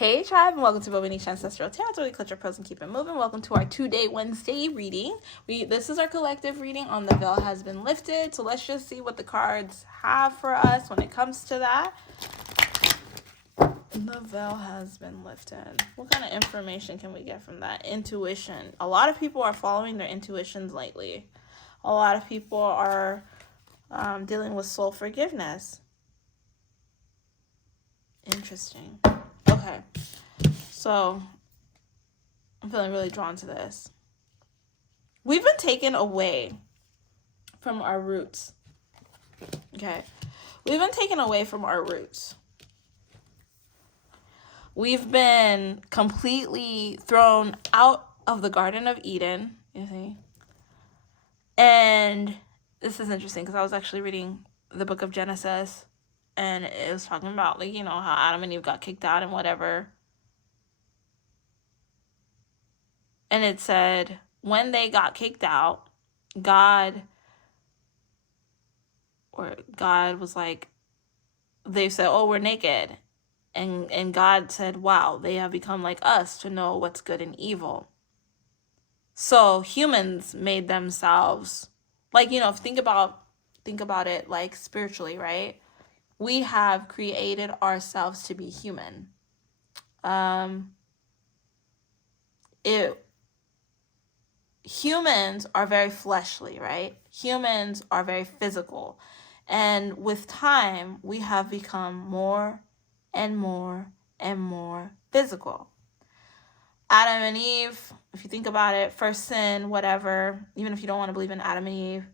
Hey tribe, and welcome to Bobo-Nesha Ancestral Territory. Clutch your pearls and keep it moving. Welcome to our 2-day Wednesday reading. This is our collective reading on The Veil Has Been Lifted. So let's just see what the cards have for us when it comes to that. The veil has been lifted. What kind of information can we get from that? Intuition. A lot of people are following their intuitions lately. A lot of people are dealing with soul forgiveness. Interesting. Okay, so I'm feeling really drawn to this. We've been taken away from our roots. Okay, we've been taken away from our roots. We've been completely thrown out of the Garden of Eden, you see. And this is interesting because I was actually reading the book of Genesis, and it was talking about, like, you know, how Adam and Eve got kicked out and whatever. And it said, when they got kicked out, God was like, they said, oh, we're naked. And God said, wow, they have become like us to know what's good and evil. So humans made themselves, like, you know, think about it like spiritually, right? We have created ourselves to be human. Humans are very fleshly, right? Humans are very physical. And with time, we have become more and more and more physical. Adam and Eve, if you think about it, first sin, whatever, even if you don't want to believe in Adam and Eve,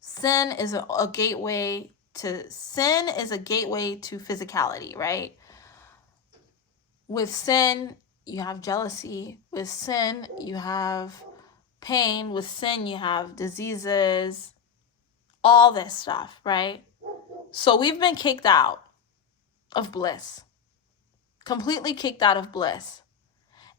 sin is a gateway to physicality, right? With sin, you have jealousy. With sin, you have pain. With sin, you have diseases, all this stuff, right? So we've been kicked out of bliss, completely kicked out of bliss.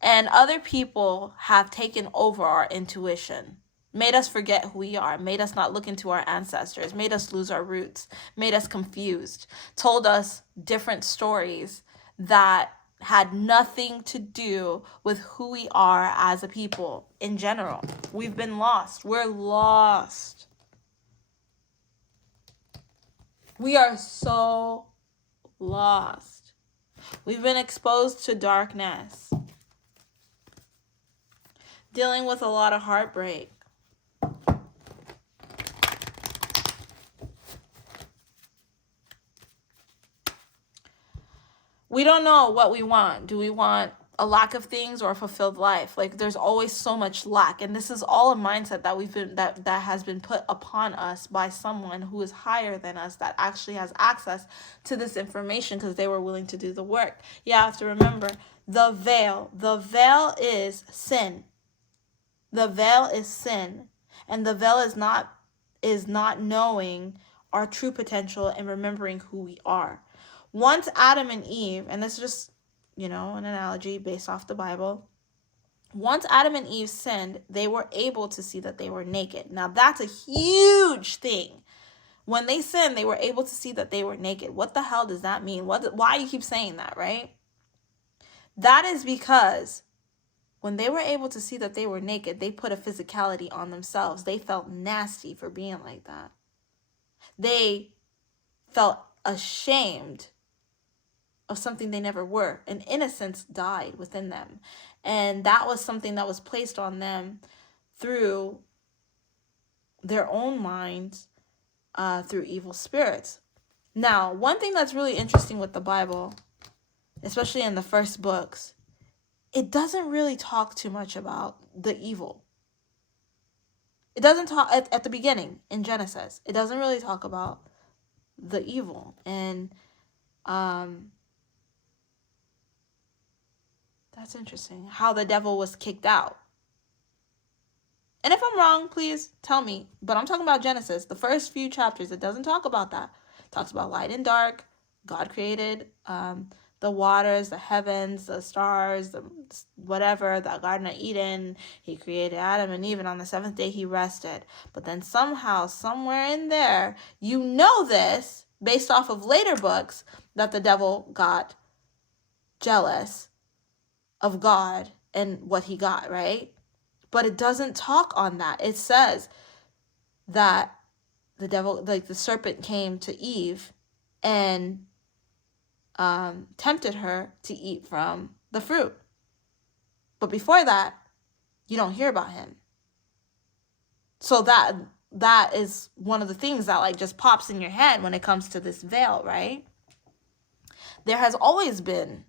And other people have taken over our intuition, made us forget who we are, made us not look into our ancestors, made us lose our roots, made us confused, told us different stories that had nothing to do with who we are as a people in general. We've been lost. We're lost. We are so lost. We've been exposed to darkness, dealing with a lot of heartbreak. We don't know what we want. Do we want a lack of things or a fulfilled life? Like, there's always so much lack. And this is all a mindset that that has been put upon us by someone who is higher than us, that actually has access to this information because they were willing to do the work. You have to remember the veil. The veil is sin. The veil is sin. And the veil is not knowing our true potential and remembering who we are. Once Adam and Eve, and this is just, you know, an analogy based off the Bible. Once Adam and Eve sinned, they were able to see that they were naked. Now, that's a huge thing. When they sinned, they were able to see that they were naked. What the hell does that mean? Why you keep saying that, right? That is because when they were able to see that they were naked, they put a physicality on themselves. They felt nasty for being like that. They felt ashamed of something they never were. An innocence died within them. And that was something that was placed on them through their own minds, through evil spirits. Now, one thing that's really interesting with the Bible, especially in the first books, it doesn't really talk too much about the evil. It doesn't talk at the beginning in Genesis. It doesn't really talk about the evil. And that's interesting. How the devil was kicked out. And if I'm wrong, please tell me. But I'm talking about Genesis. The first few chapters, it doesn't talk about that. It talks about light and dark. God created the waters, the heavens, the stars, the whatever, the Garden of Eden. He created Adam and Eve, and on the seventh day he rested. But then somehow, somewhere in there, you know this, based off of later books, that the devil got jealous of God and what he got, right? But it doesn't talk on that. It says that the devil, like the serpent, came to Eve and tempted her to eat from the fruit. But before that, you don't hear about him. So that is one of the things that like just pops in your head when it comes to this veil, right? There has always been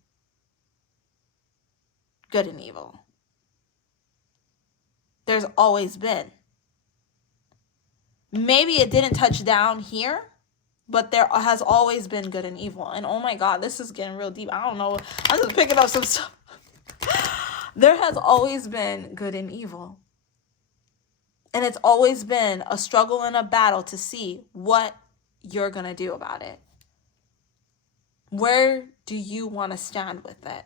good and evil. There's always been. Maybe it didn't touch down here, but there has always been good and evil. And oh my God, this is getting real deep. I don't know. I'm just picking up some stuff. There has always been good and evil. And it's always been a struggle and a battle to see what you're going to do about it. Where do you want to stand with it?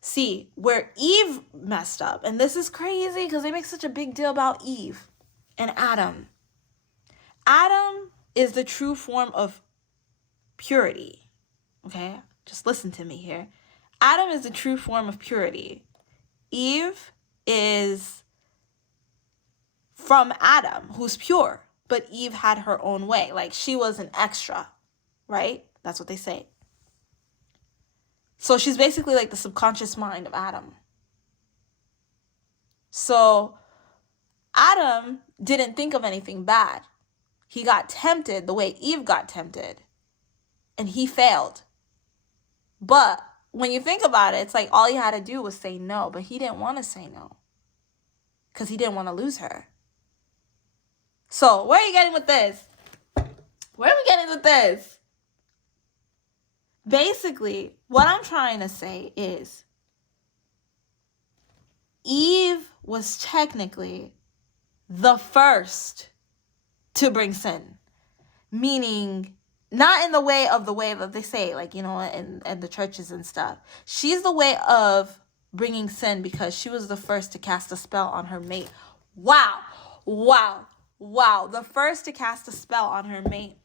See, where Eve messed up, and this is crazy because they make such a big deal about Eve and Adam. Adam is the true form of purity. Okay? Just listen to me here. Adam is the true form of purity. Eve is from Adam, who's pure, but Eve had her own way. Like she was an extra, right? That's what they say. So she's basically like the subconscious mind of Adam. So Adam didn't think of anything bad. He got tempted the way Eve got tempted, and he failed. But when you think about it, it's like all he had to do was say no, but he didn't want to say no because he didn't want to lose her. So where are you getting with this? Where are we getting with this? Basically, what I'm trying to say is Eve was technically the first to bring sin, meaning not in the way that they say, like, you know, in the churches and stuff. She's the way of bringing sin because she was the first to cast a spell on her mate. Wow. The first to cast a spell on her mate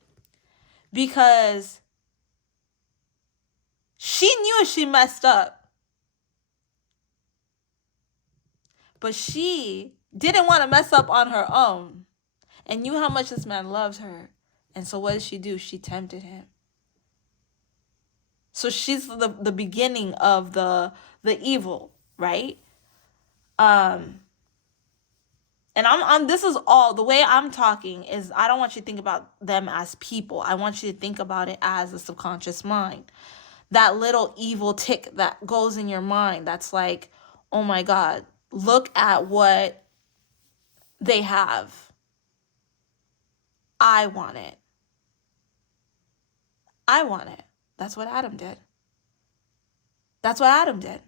because she knew she messed up, but she didn't want to mess up on her own and knew how much this man loves her. And so what did she do? She tempted him. So she's the beginning of the evil, right? And I'm this is all the way I'm talking is I don't want you to think about them as people. I want you to think about it as a subconscious mind. That little evil tick that goes in your mind that's like, oh my God, look at what they have. I want it. I want it. That's what Adam did. That's what Adam did.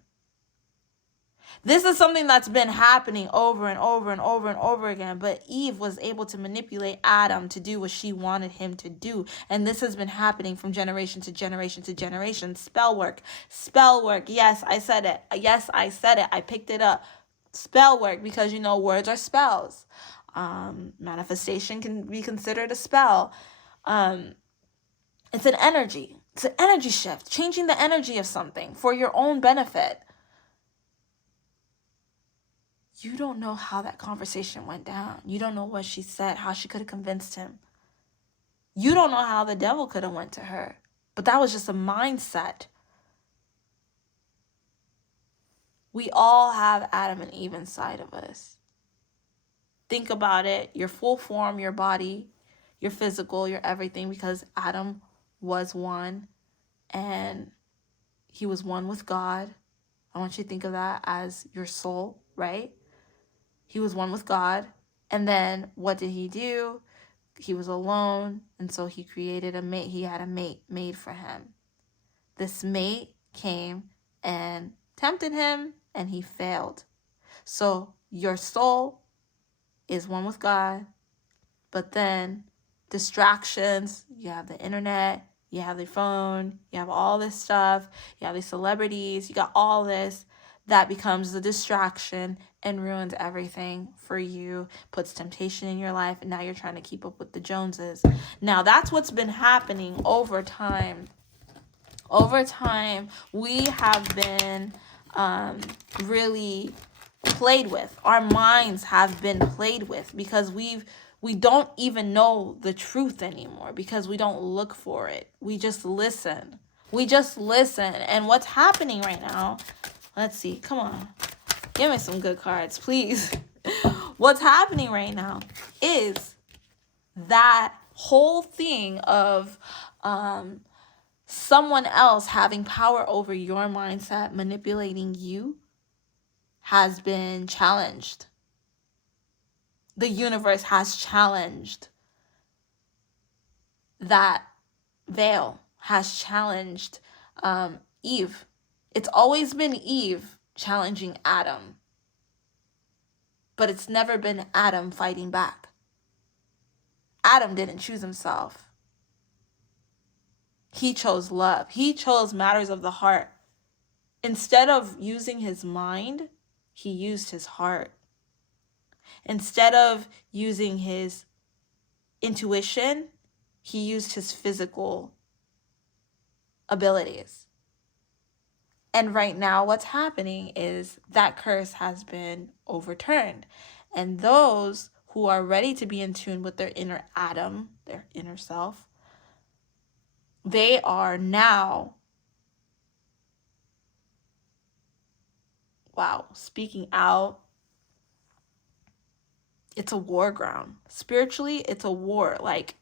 This is something that's been happening over and over and over and over again. But Eve was able to manipulate Adam to do what she wanted him to do. And this has been happening from generation to generation to generation. Spell work. Spell work. Yes, I said it. Yes, I said it. I picked it up. Spell work because, you know, words are spells. Manifestation can be considered a spell. It's an energy. It's an energy shift. Changing the energy of something for your own benefit. You don't know how that conversation went down. You don't know what she said, how she could have convinced him. You don't know how the devil could have went to her. But that was just a mindset. We all have Adam and Eve inside of us. Think about it. Your full form, your body, your physical, your everything, because Adam was one and he was one with God. I want you to think of that as your soul, right? He was one with God. And then what did he do? He was alone. And so he created a mate. He had a mate made for him. This mate came and tempted him and he failed. So your soul is one with God. But then distractions, you have the internet, you have the phone, you have all this stuff, you have these celebrities, you got all this. That becomes the distraction and ruins everything for you, puts temptation in your life, and now you're trying to keep up with the Joneses. Now, that's what's been happening over time Over time, we have been really played with. Our minds have been played with because we don't even know the truth anymore because we don't look for it. We just listen. We just listen. And what's happening right now? Let's see. Come on. Give me some good cards, please. What's happening right now is that whole thing of someone else having power over your mindset, manipulating you, has been challenged. The universe has challenged that veil, has challenged Eve. It's always been Eve challenging Adam, but it's never been Adam fighting back. Adam didn't choose himself. He chose love. He chose matters of the heart. Instead of using his mind, he used his heart. Instead of using his intuition, he used his physical abilities. And right now what's happening is that curse has been overturned. And those who are ready to be in tune with their inner Adam, their inner self, they are now, speaking out. It's a war ground. Spiritually, it's a war. Like,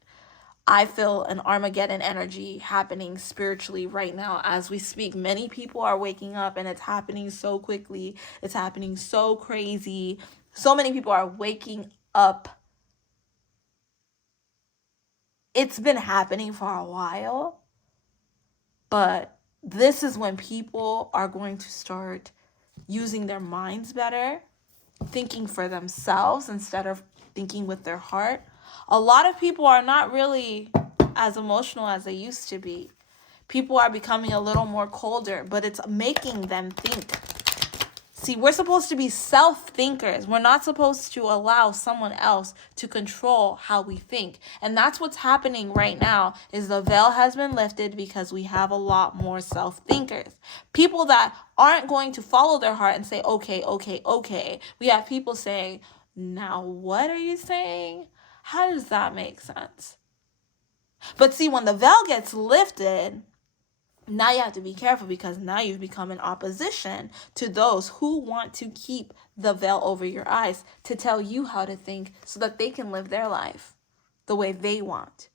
I feel an Armageddon energy happening spiritually right now as we speak. Many people are waking up and it's happening so quickly. It's happening so crazy. So many people are waking up. It's been happening for a while, but this is when people are going to start using their minds better, thinking for themselves instead of thinking with their heart. A lot of people are not really as emotional as they used to be. People are becoming a little more colder, but it's making them think. See, we're supposed to be self-thinkers. We're not supposed to allow someone else to control how we think. And that's what's happening right now, is the veil has been lifted because we have a lot more self-thinkers. People that aren't going to follow their heart and say, okay, okay, okay. We have people saying, now what are you saying? How does that make sense? But see, when the veil gets lifted, now you have to be careful because now you've become in opposition to those who want to keep the veil over your eyes to tell you how to think so that they can live their life the way they want.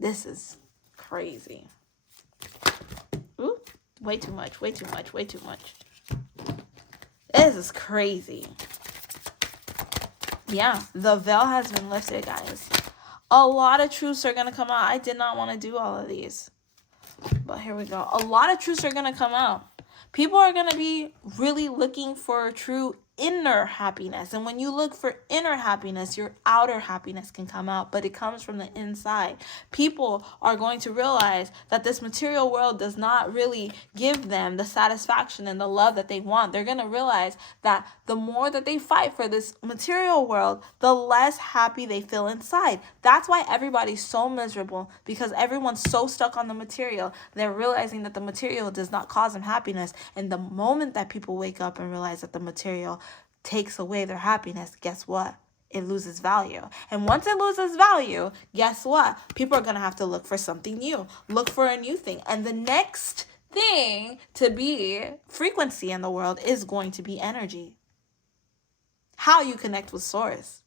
This is crazy. Ooh, way too much, way too much, way too much. This is crazy. Yeah, the veil has been lifted, guys. A lot of truths are going to come out. I did not want to do all of these, but here we go. A lot of truths are going to come out. People are going to be really looking for true inner happiness. And when you look for inner happiness, your outer happiness can come out, but it comes from the inside. People are going to realize that this material world does not really give them the satisfaction and the love that they want. They're going to realize that the more that they fight for this material world, the less happy they feel inside. That's why everybody's so miserable, because everyone's so stuck on the material. They're realizing that the material does not cause them happiness. And the moment that people wake up and realize that the material takes away their happiness, guess what? It loses value. And once it loses value, guess what? People are going to have to look for something new. Look for a new thing. And the next thing to be frequency in the world is going to be energy. How you connect with source.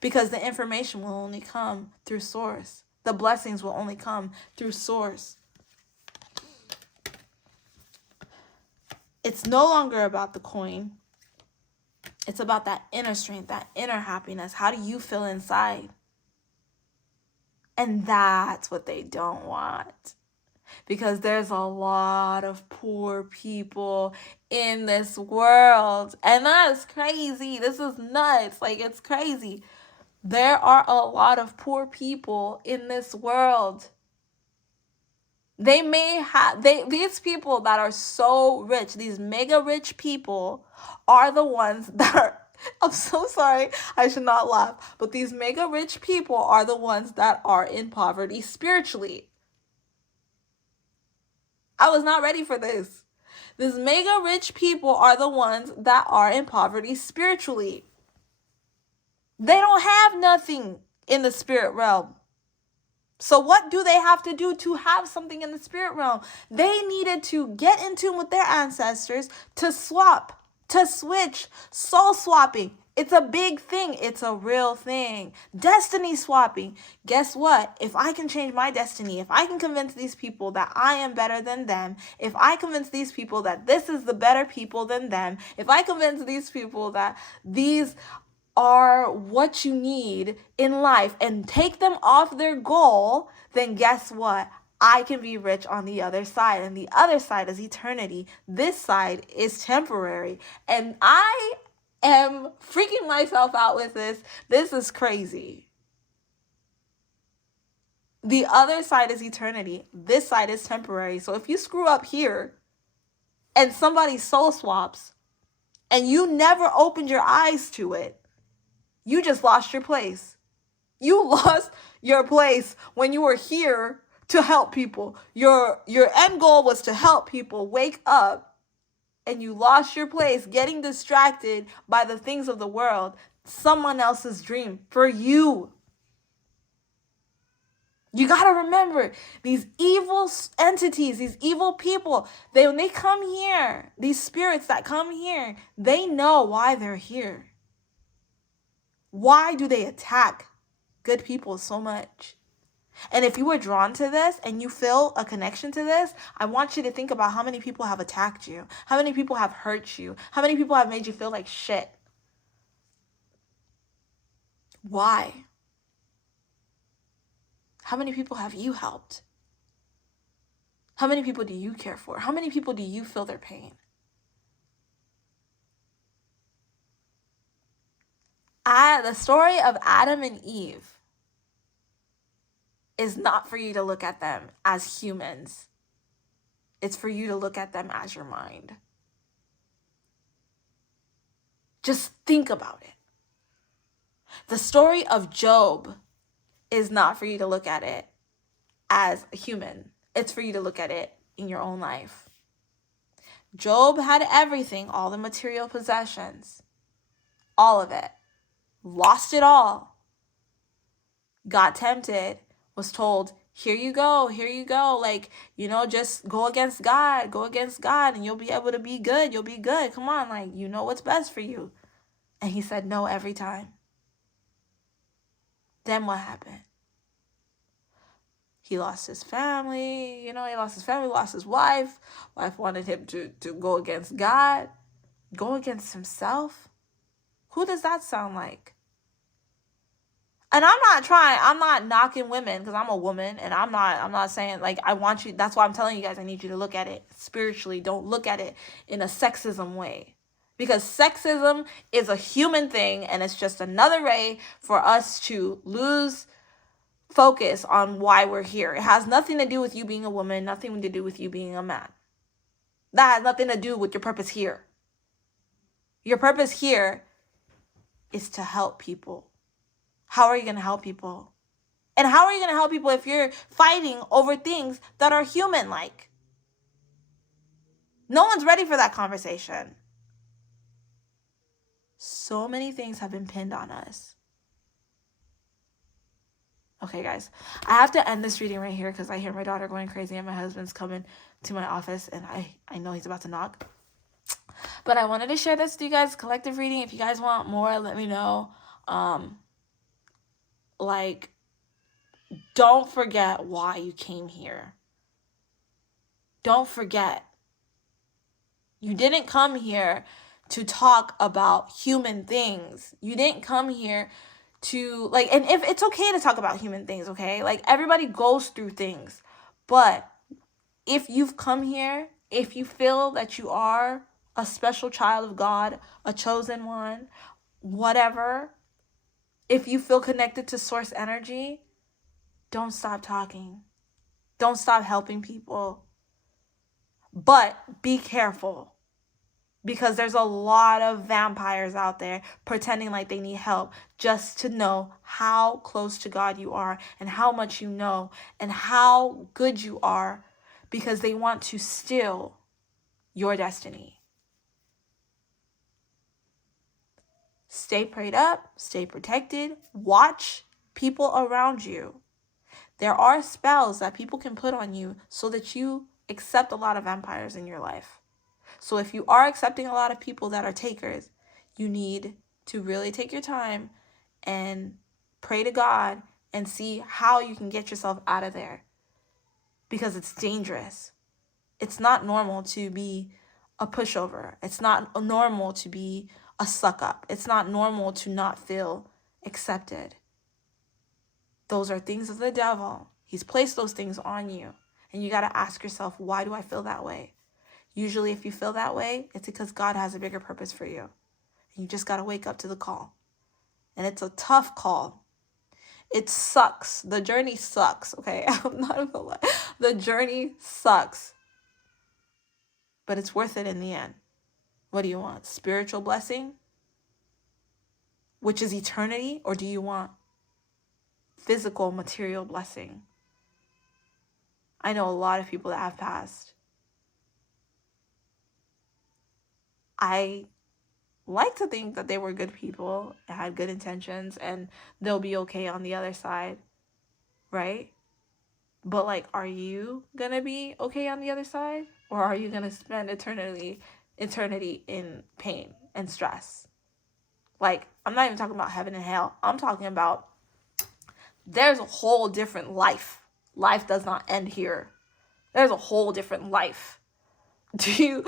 Because the information will only come through source. The blessings will only come through source. It's no longer about the coin. It's about that inner strength, that inner happiness. How do you feel inside? And that's what they don't want. Because there's a lot of poor people in this world. And that's crazy. This is nuts. Like, it's crazy. There are a lot of poor people in this world. They may have, these people that are so rich, these mega rich people are the ones that are, I'm so sorry, I should not laugh, but these mega rich people are the ones that are in poverty spiritually. I was not ready for this. These mega rich people are the ones that are in poverty spiritually. They don't have nothing in the spirit realm. So what do they have to do to have something in the spirit realm? They needed to get in tune with their ancestors, to swap, to switch, soul swapping. It's a big thing. It's a real thing. Destiny swapping. Guess what? If I can change my destiny, if I can convince these people that I am better than them, if I convince these people that this is the better people than them, if I convince these people that these are what you need in life and take them off their goal, then guess what? I can be rich on the other side. And the other side is eternity. This side is temporary. And I am freaking myself out with this. This is crazy. The other side is eternity. This side is temporary. So if you screw up here and somebody soul swaps and you never opened your eyes to it, you just lost your place. You lost your place when you were here to help people. Your end goal was to help people wake up, and you lost your place getting distracted by the things of the world, someone else's dream for you. You got to remember, these evil entities, these evil people, when they come here, these spirits that come here, they know why they're here. Why do they attack good people so much? And if you were drawn to this and you feel a connection to this, I want you to think about how many people have attacked you, how many people have hurt you, how many people have made you feel like shit. Why? How many people have you helped? How many people do you care for? How many people do you feel their pain? The story of Adam and Eve is not for you to look at them as humans. It's for you to look at them as your mind. Just think about it. The story of Job is not for you to look at it as a human. It's for you to look at it in your own life. Job had everything, all the material possessions, all of it. Lost it all. Got tempted, was told, here you go. Like, just go against God, and you'll be able to be good. You'll be good. Come on, like, you know what's best for you. And he said no every time. Then what happened? He lost his family, lost his wife. Wife wanted him to go against God, go against himself. Who does that sound like? And I'm not knocking women because I'm a woman, and I'm not saying, like, I want you, that's why I'm telling you guys, I need you to look at it spiritually. Don't look at it in a sexism way. Because sexism is a human thing, and it's just another way for us to lose focus on why we're here. It has nothing to do with you being a woman, nothing to do with you being a man. That has nothing to do with your purpose here. Your purpose here is to help people. How are you going to help people? And how are you going to help people if you're fighting over things that are human-like? No one's ready for that conversation. So many things have been pinned on us. Okay, guys, I have to end this reading right here because I hear my daughter going crazy and my husband's coming to my office, and I know he's about to knock. But I wanted to share this with you guys, collective reading. If you guys want more, let me know. Don't forget why you came here. Don't forget. You didn't come here to talk about human things. You didn't come here to, and if it's okay to talk about human things, okay? Like, everybody goes through things. But if you've come here, if you feel that you are a special child of God, a chosen one, whatever, if you feel connected to source energy, don't stop talking. Don't stop helping people. But be careful, because there's a lot of vampires out there pretending like they need help just to know how close to God you are and how much you know and how good you are, because they want to steal your destiny. Stay prayed up, stay protected, watch people around you. There are spells that people can put on you so that you accept a lot of vampires in your life. So if you are accepting a lot of people that are takers, you need to really take your time and pray to God and see how you can get yourself out of there, because it's dangerous. It's not normal to be a pushover. It's not normal to be a suck up. It's not normal to not feel accepted. Those are things of the devil. He's placed those things on you. And you got to ask yourself, why do I feel that way? Usually if you feel that way, it's because God has a bigger purpose for you. And you just got to wake up to the call. And it's a tough call. It sucks. The journey sucks, okay? I'm not gonna lie. The journey sucks. But it's worth it in the end. What do you want? Spiritual blessing, which is eternity? Or do you want physical, material blessing? I know a lot of people that have passed. I like to think that they were good people, had good intentions, and they'll be okay on the other side, right? But like, are you gonna be okay on the other side? Or are you gonna spend eternity in pain and stress? Like, I'm not even talking about heaven and hell. I'm talking about there's a whole different life. Life does not end here. There's a whole different life. Do you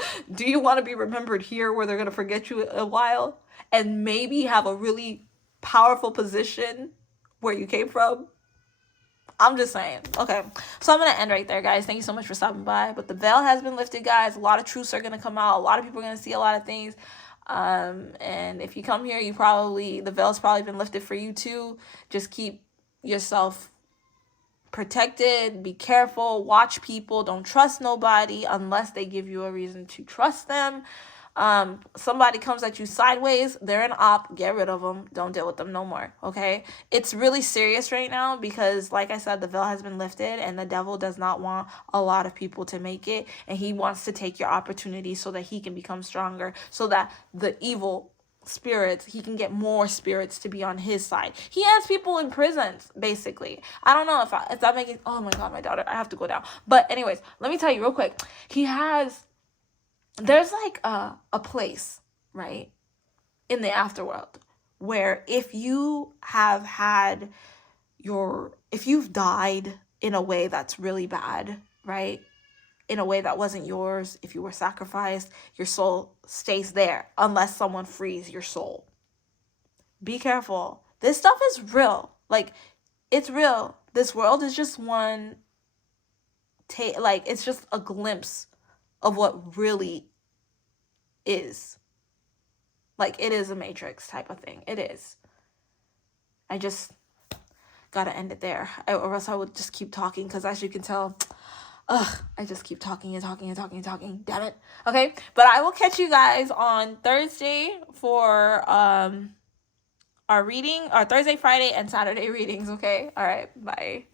want to be remembered here where they're going to forget you a while and maybe have a really powerful position where you came from? I'm just saying. Okay, so I'm going to end right there, guys. Thank you so much for stopping by. But the veil has been lifted, guys. A lot of truths are going to come out. A lot of people are going to see a lot of things. And if you come here, the veil's probably been lifted for you too. Just keep yourself protected, be careful, watch people, don't trust nobody unless they give you a reason to trust them. Somebody comes at you sideways, they're an op, get rid of them, don't deal with them no more, okay? It's really serious right now because, like I said, the veil has been lifted and the devil does not want a lot of people to make it, and he wants to take your opportunity so that he can become stronger, so that the evil spirits, he can get more spirits to be on his side. He has people in prisons, basically. I don't know if that making, oh my God, my daughter, I have to go down. But anyways, let me tell you real quick. There's like a place, right, in the afterworld where if you've died in a way that's really bad, right, in a way that wasn't yours, if you were sacrificed, your soul stays there unless someone frees your soul. Be careful. This stuff is real. Like, it's real. This world is just it's just a glimpse of what really is. Like, it is a Matrix type of thing. It is. I just gotta end it there. Or else I would just keep talking, because as you can tell, I just keep talking and talking and talking and talking. Damn it. Okay, but I will catch you guys on Thursday for our Thursday, Friday, and Saturday readings. Okay, all right, bye.